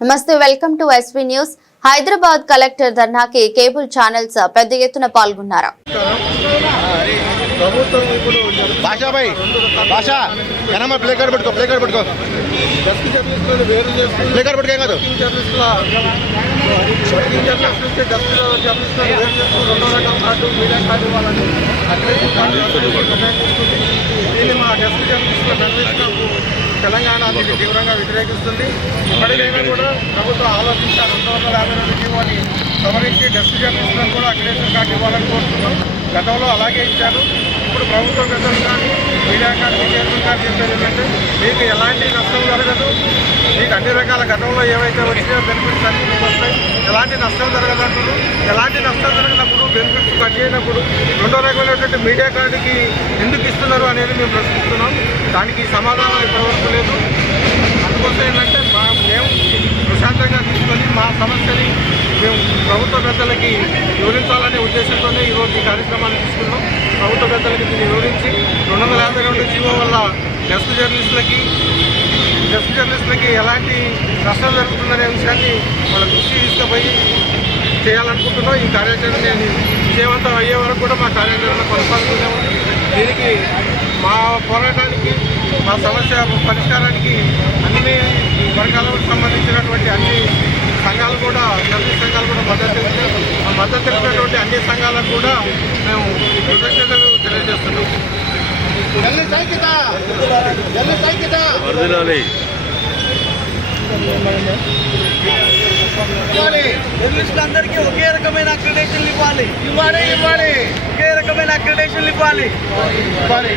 నమస్తే welcome to SV news. Hyderabad collector ధర్నాకి cable channels పెద్ద ఎత్తున పాల్గొన్నారు? జర్నలిస్ట్ తెలంగాణ దీన్ని తీవ్రంగా వ్యతిరేకిస్తుంది. ఇప్పటికైనా కూడా ప్రభుత్వం ఆలోచించాలి. రెండు వందల యాభై రెండు జీవోని సవరించి డెస్క్ జర్నలిస్టులకు కూడా అగ్రేసివ్ కార్డు ఇవ్వాలని కోరుతున్నాం. గతంలో అలాగే ఇచ్చారు. ఇప్పుడు ప్రభుత్వ పెద్దలు కానీ మీడియా కానీ చైర్మన్ గారు చెప్పేది ఏంటంటే మీకు ఎలాంటి నష్టం జరగదు. మీకు అన్ని రకాల గతంలో ఏవైతే వచ్చినాయో బెనిఫిట్స్ అన్ని మీకు వస్తాయి. ఎలాంటి నష్టం జరగదంటారు ఎలాంటి నష్టం జరిగినప్పుడు బెనిఫిట్స్ కట్ చేయనప్పుడు రెండో రకమైనటువంటి మీడియా కార్డుకి ఎందుకు ఇస్తున్నారు అనేది మేము ప్రశ్నిస్తున్నాం. దానికి సమాధానం ఇప్పటివరకు లేదు. అందుకోసం ఏంటంటే మా మేము ప్రశాంతంగా తీసుకొని మా సమస్యని మేము ప్రభుత్వ పెద్దలకి వివరించాలనే ఉద్దేశంతోనే ఈరోజు ఈ కార్యక్రమాన్ని తీసుకున్నాం. ప్రభుత్వ పెద్దలకి దీన్ని వివరించి రెండు వందల యాభై రెండు జీవో వల్ల గెస్ట్ జర్నలిస్టులకి గెస్ట్ జర్నలిస్టులకి ఎలాంటి నష్టం జరుగుతుందనే విషయాన్ని వాళ్ళ దృష్టి తీసుకుపోయి చేయాలనుకుంటున్నాం. ఈ కార్యాచరణ విజయవంతం అయ్యే వరకు కూడా మా కార్యాచరణ కొనసాగుతూనే ఉంది. దీనికి మా పోరాటానికి మా సమస్య పరిష్కారానికి అన్ని వర్గాలకు సంబంధించినటువంటి అన్ని సంఘాలు కూడా జర్నలిస్ట్ సంఘాలు కూడా మద్దతు ఆ మద్దతు తెలిపినటువంటి అన్ని సంఘాలకు కూడా మేము కృతజ్ఞతలు తెలియజేస్తున్నాం. జర్నలిస్టులందరికీ ఒకే రకమైన అక్రిడేషన్లు ఇవ్వాలి ఇవ్వాలి ఇవ్వాలి ఒకే రకమైన అక్రిడేషన్లు ఇవ్వాలి ఇవ్వాలి